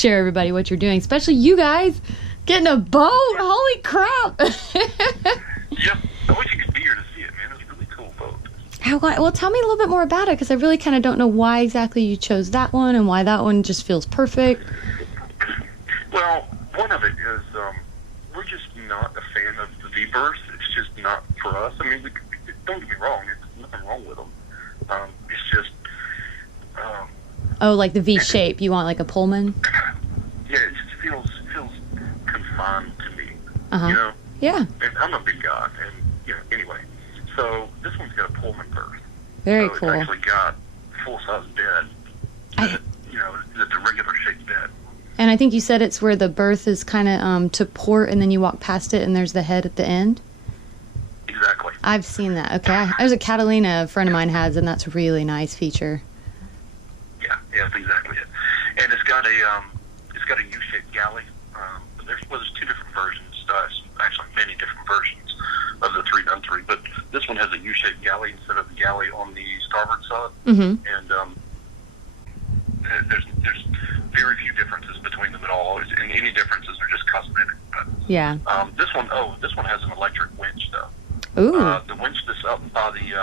share everybody what you're doing, especially you guys getting a boat. Holy crap. Yep. I wish you could be here to see it, man. It's a really cool boat. Well, tell me a little bit more about it, because I really kind of don't know why exactly you chose that one and why that one just feels perfect. Well, one of it is we're just not a fan of the V-berths. It's just not for us. I mean, don't get me wrong. There's nothing wrong with them. It's just... like the V shape. You want like a Pullman? Yeah, it just feels confined to me. Uh-huh. You know? Yeah. And I'm a big guy, and anyway. So this one's got a Pullman berth. Very so cool. It's actually got full-size bed. It's a regular shaped bed. And I think you said it's where the berth is kind of to port, and then you walk past it, and there's the head at the end. Exactly. I've seen that. Okay, there's a Catalina a friend of mine has, and that's a really nice feature. Yeah, that's exactly it. And it's got a U-shaped galley. There's two different versions. Actually, many different versions of the 3x3. But this one has a U-shaped galley instead of the galley on the starboard side. Mm-hmm. And there's very few differences between them at all. And any differences are just cosmetic. But, yeah. This one has an electric winch though. Ooh. The winch that's up by the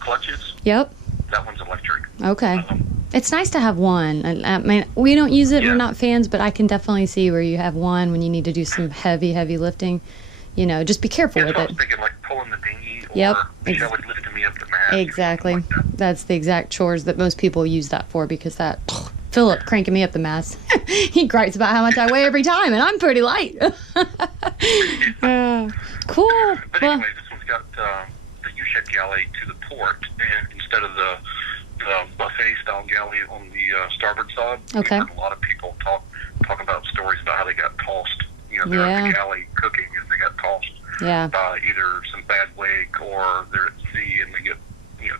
clutches. Yep. That one's electric. Okay. It's nice to have one. I mean, we don't use it. Yeah. We're not fans, but I can definitely see where you have one when you need to do some heavy lifting. Just be careful with I it. was thinking like pulling the dinghy or Yep. Shelly lifting me up the mast. Exactly. Like that. That's the exact chores that most people use that for, because that Philip cranking me up the mast. He gripes about how much I weigh every time, and I'm pretty light. Cool. But anyway, this one's got the U-shaped galley to the port, and instead of the buffet-style galley on the starboard side. Okay. We've heard a lot of people talk about stories about how they got tossed. They're at the galley cooking, and they got tossed by either some bad wake or they're at sea and they get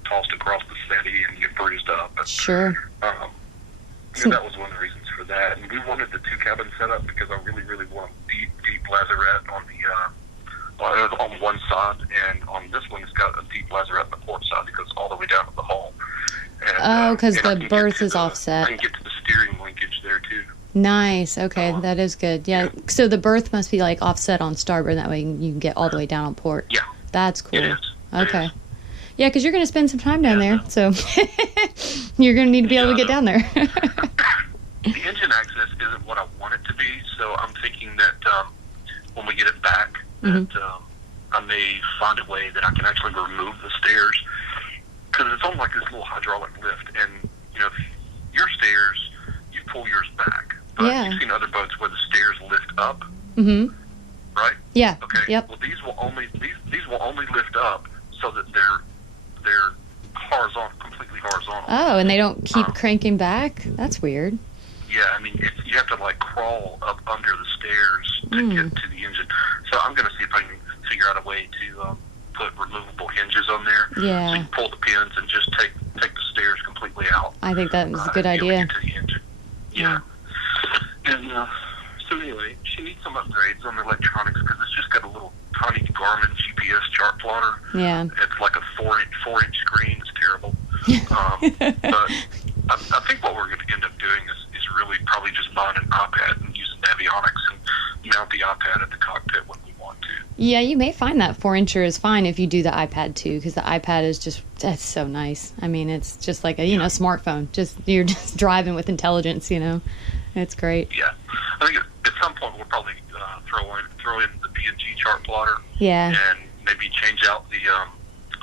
tossed across the city and get bruised up. But, sure. that was one of the reasons for that. And we wanted the two cabin setup because I really, really want deep lazarette on one side, and on this one it's got a deep lazarette on the port side that goes all the way down to the hull. Because the berth is offset. I can get to the steering linkage there too. Nice. Okay, that is good. Yeah. So the berth must be like offset on starboard. That way you can get all the way down on port. Yeah. That's cool. It is. Okay. Yeah, because you're going to spend some time down there, so you're going to need to be able to get down there. The engine access isn't what I want it to be, so I'm thinking that when we get it back, that I may find a way that I can actually remove the stairs, because it's on like this little hydraulic lift, and your stairs, you pull yours back, but you've seen other boats where the stairs lift up, right? Yeah. Okay. Yep. Well, these will only lift up so that they're horizontal, completely horizontal. Oh, and they don't keep cranking back? That's weird. Yeah, I mean, you have to like crawl up under the stairs to get to the engine. So I'm going to see if I can figure out a way to put removable hinges on there. Yeah. So you can pull the pins and just take the stairs completely out. I think that was a good idea. Get to the engine. Yeah. And so anyway, she needs some upgrades on the electronics because it's just got a little tiny Garmin GPS chart plotter. Yeah. It's like a 4-inch screen. It's terrible. But I think what we're going to end up doing is really probably just buying an iPad and using Navionics and mount the iPad at the cockpit when we want to. Yeah, you may find that 4-incher is fine if you do the iPad too, because the iPad is that's so nice. I mean, it's just like a smartphone. You're just driving with intelligence. It's great. Yeah, I think at some point we'll probably throw in the B&G chart plotter. Yeah. And maybe change out the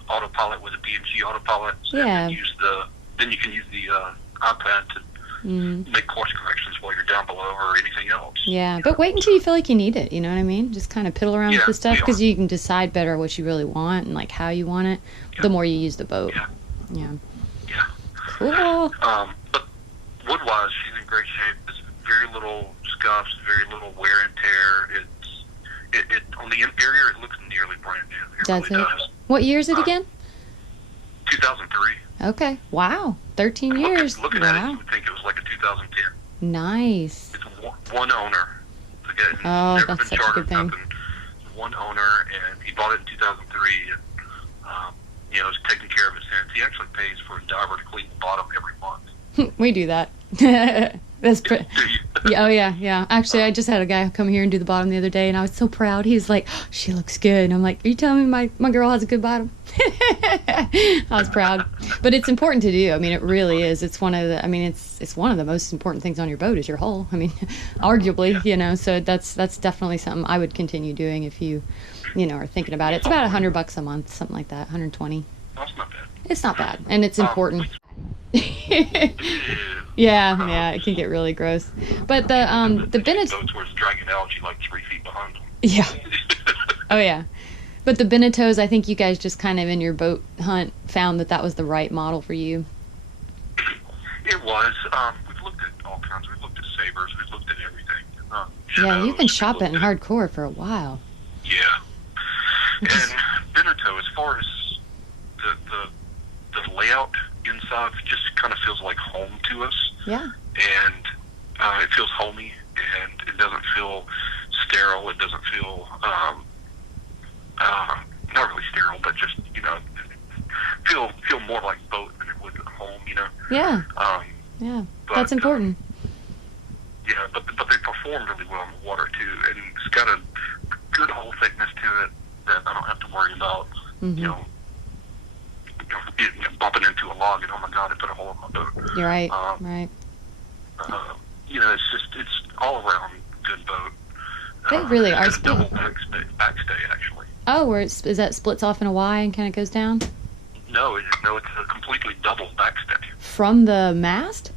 autopilot with a B&G autopilot. Yeah. And then you can use the iPad to make course corrections while you're down below or anything else. Yeah, but wait until you feel like you need it, you know what I mean? Just kind of piddle around with the stuff, because you can decide better what you really want and like how you want it the more you use the boat. Yeah. Cool. But wood-wise, she's in great shape. There's very little scuffs, very little wear and tear. It on the interior, it looks nearly brand new. Does it? What year is it again? 2003. Okay. Wow. 13 years. Looking at it, you would think it was like a 2010. Nice. It's one owner. That's such a good thing. One owner, and he bought it in 2003, and has taken care of it since. He actually pays for a diver to clean the bottom every month. We do that. Yeah, oh yeah. Actually, I just had a guy come here and do the bottom the other day, and I was so proud. He's like, oh, "She looks good," and I'm like, "Are you telling me my girl has a good bottom?" I was proud, but it's important to do. I mean, it really is. It's one of the. I mean, it's one of the most important things on your boat is your hull. I mean, arguably, you know. So that's definitely something I would continue doing if you are thinking about it. It's about $100 a month, something like that, 120. That's not bad. It's not bad, and it's important. Yeah, it can get really gross. But the Beneteau boats where it's dragging algae like 3 feet behind them. Yeah. Oh yeah. But the Beneteaus, I think you guys just kind of in your boat hunt found that was the right model for you. It was. We've looked at all kinds. We've looked at Sabres. We've looked at everything. Yeah, you've been shopping hardcore for a while. Yeah. And Beneteau, as far as the layout inside, just kind of feels like home to us. Yeah. And it feels homey, and it doesn't feel sterile. It doesn't feel not really sterile, but just feel more like boat than it would at home. Yeah. Yeah. But, that's important. Yeah, but they perform really well in the water too, and it's got a good hull thickness to it that I don't have to worry about. Mm-hmm. Bumping into a log and oh my god, I put a hole in my boat. You're right. Right. It's all around good boat. They really are. It's a double backstay actually. Oh, where is that splits off in a Y and kind of goes down? No, it's a completely double backstay. From the mast?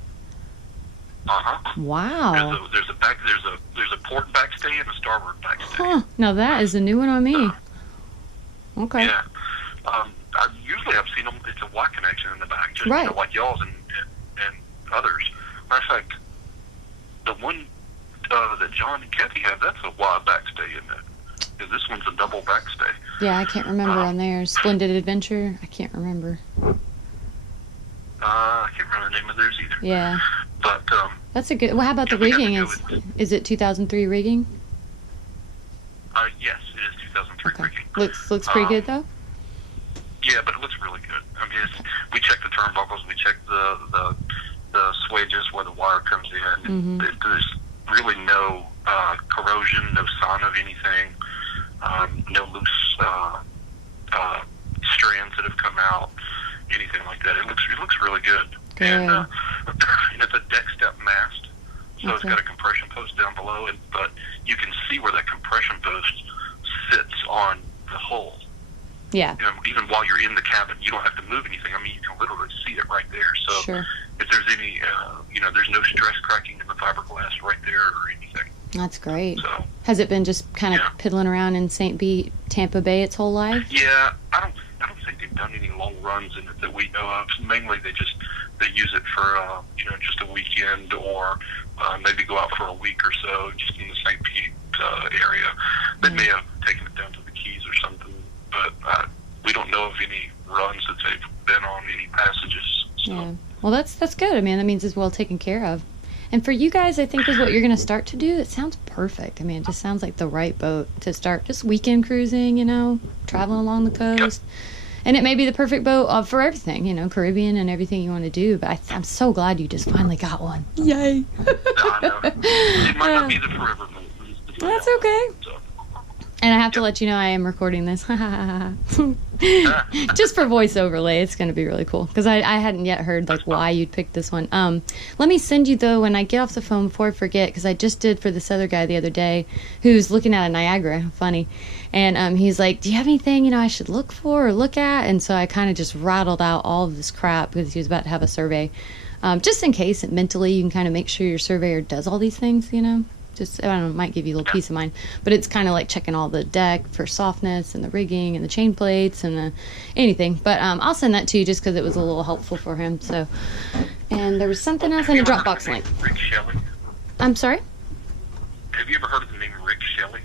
Wow. There's a port backstay and a starboard backstay. Huh. Now that is a new one on me. Okay. Yeah. Usually I've seen them. It's a Y connection in the back, just right. Like y'all's and others. Matter of fact, the one that John and Kathy have, that's a Y backstay, isn't it? Because this one's a double backstay. Yeah, I can't remember on theirs. Splendid Adventure. I can't remember. I can't remember the name of theirs either. Yeah. But that's a good. Well, how about the rigging? Is it 2003 rigging? Yes, it is 2003 rigging. Looks pretty good though. Yeah, but it looks really good. I mean, we check the turnbuckles, we check the swages where the wire comes in. Mm-hmm. There's really no corrosion, no sign of anything, no loose strands that have come out, anything like that. It looks really good. Good. And it's a deck step mast, so it's got a compression post down below, but you can see where that compression post sits on the hull. Yeah. Even while you're in the cabin, you don't have to move anything. I mean, you can literally see it right there. So sure. If there's any, there's no stress cracking in the fiberglass right there or anything. That's great. So, has it been just kind of piddling around in Tampa Bay its whole life? Yeah, I don't think they've done any long runs in it that we know of. Mainly they use it for just a weekend or maybe go out for a week or so just in the St. Pete area. They may have taken it down to the Keys or something, but we don't know of any runs that they've been on, any passages. So. Yeah. Well, that's good. I mean, that means it's well taken care of. And for you guys, I think is what you're going to start to do. It sounds perfect. I mean, it just sounds like the right boat to start just weekend cruising, traveling along the coast. Yep. And it may be the perfect boat for everything, Caribbean and everything you want to do. But I'm so glad you just finally got one. Yay. I know. It might not be the forever boat. That's okay. So. And I have to let you know I am recording this. Just for voice overlay, it's going to be really cool. Because I hadn't yet heard why you'd picked this one. Let me send you, though, when I get off the phone before I forget, because I just did for this other guy the other day who's looking at a Niagara. Funny. And he's like, do you have anything, I should look for or look at? And so I kind of just rattled out all of this crap because he was about to have a survey. Just in case, mentally, you can kind of make sure your surveyor does all these things, Just, I don't know, it might give you a little peace of mind. But it's kind of like checking all the deck for softness and the rigging and the chain plates and anything. But I'll send that to you just because it was a little helpful for him. So, and there was something else in a Dropbox link. Rick Shelly? I'm sorry? Have you ever heard of the name Rick Shelly?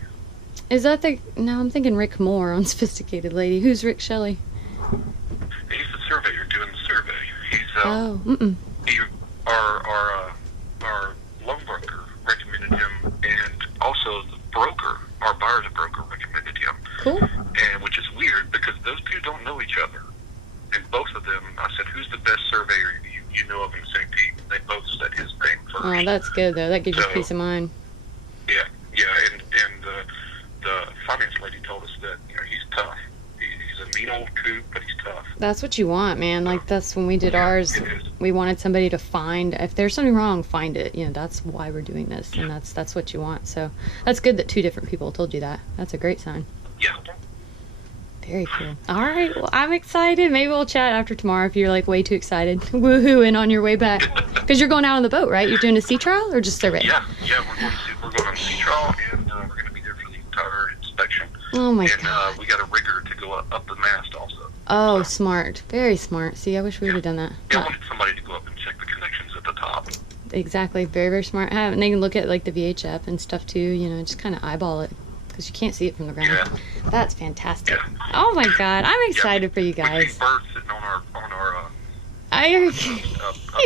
Is that No, I'm thinking Rick Moore on Sophisticated Lady. Who's Rick Shelly? He's the surveyor doing the survey. He's, our loan broker recommended him, and also the broker, our buyer's broker, recommended him. Cool. And which is weird because those two don't know each other. And both of them, I said, who's the best surveyor you know of in St. Pete? They both said his name first. Oh, That's good though. That gives you So, peace of mind. Yeah, and the finance lady told us that he's tough. He's a mean old coot, but he's tough. That's what you want, man. Like that's when we did Yeah, ours. it is. We wanted somebody to find if there's something wrong, find it. That's why we're doing this, and that's what you want. So that's good that 2 different people told you that. That's a great sign. Yeah. Very cool. All right. Well, I'm excited. Maybe we'll chat after tomorrow if you're like way too excited. Woohooing on your way back. Because you're going out on the boat, right? You're doing a sea trial or just survey? Yeah, we're going on a sea trial, and we're going to be there for the entire inspection. Oh my And God. we got a rigger to go up the mast also. Oh, smart. Very smart. See, I wish we would have done that. Yeah, I wanted somebody to go up and check the connections at the top. Exactly. Very, very smart. And they can look at like the VHF and stuff too, just kind of eyeball it because you can't see it from the ground. Yeah. That's fantastic. Yeah. Oh my God. I'm excited for you We guys. see birds sitting on our I up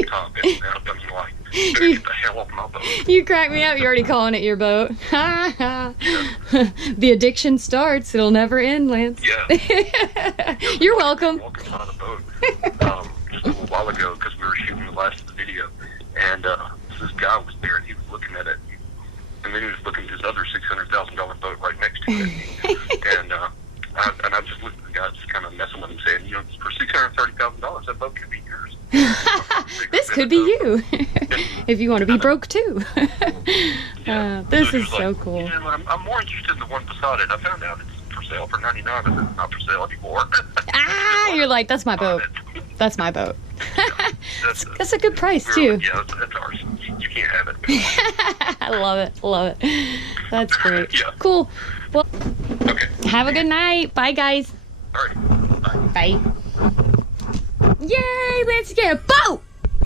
top, and I'm like, better get the hell off my boat. You crack me up. You're already calling it your boat. The addiction starts. It'll never end, Lance. Yeah. You're welcome. Walking by the boat just a little while ago because we were shooting the last of the video, and this guy was there and he was looking at it, and then he was looking at his other $600,000 boat right next to it, and I just looked at the guy, just kind of messing with him, saying, for $630,000, that boat could be yours. This could be you if you want to be broke too. This is so cool. I'm more interested in the one beside it. I found out it's for sale for $99, and it's not for sale anymore. You're like, that's my boat. That's my boat. That's a good price Really, too. yeah, that's ours. You can't have it. I love it. Love it. That's great. Yeah. Cool. Well, Okay. have a good night. Bye, guys. All right. Bye. Bye. Yay, let's get a boat!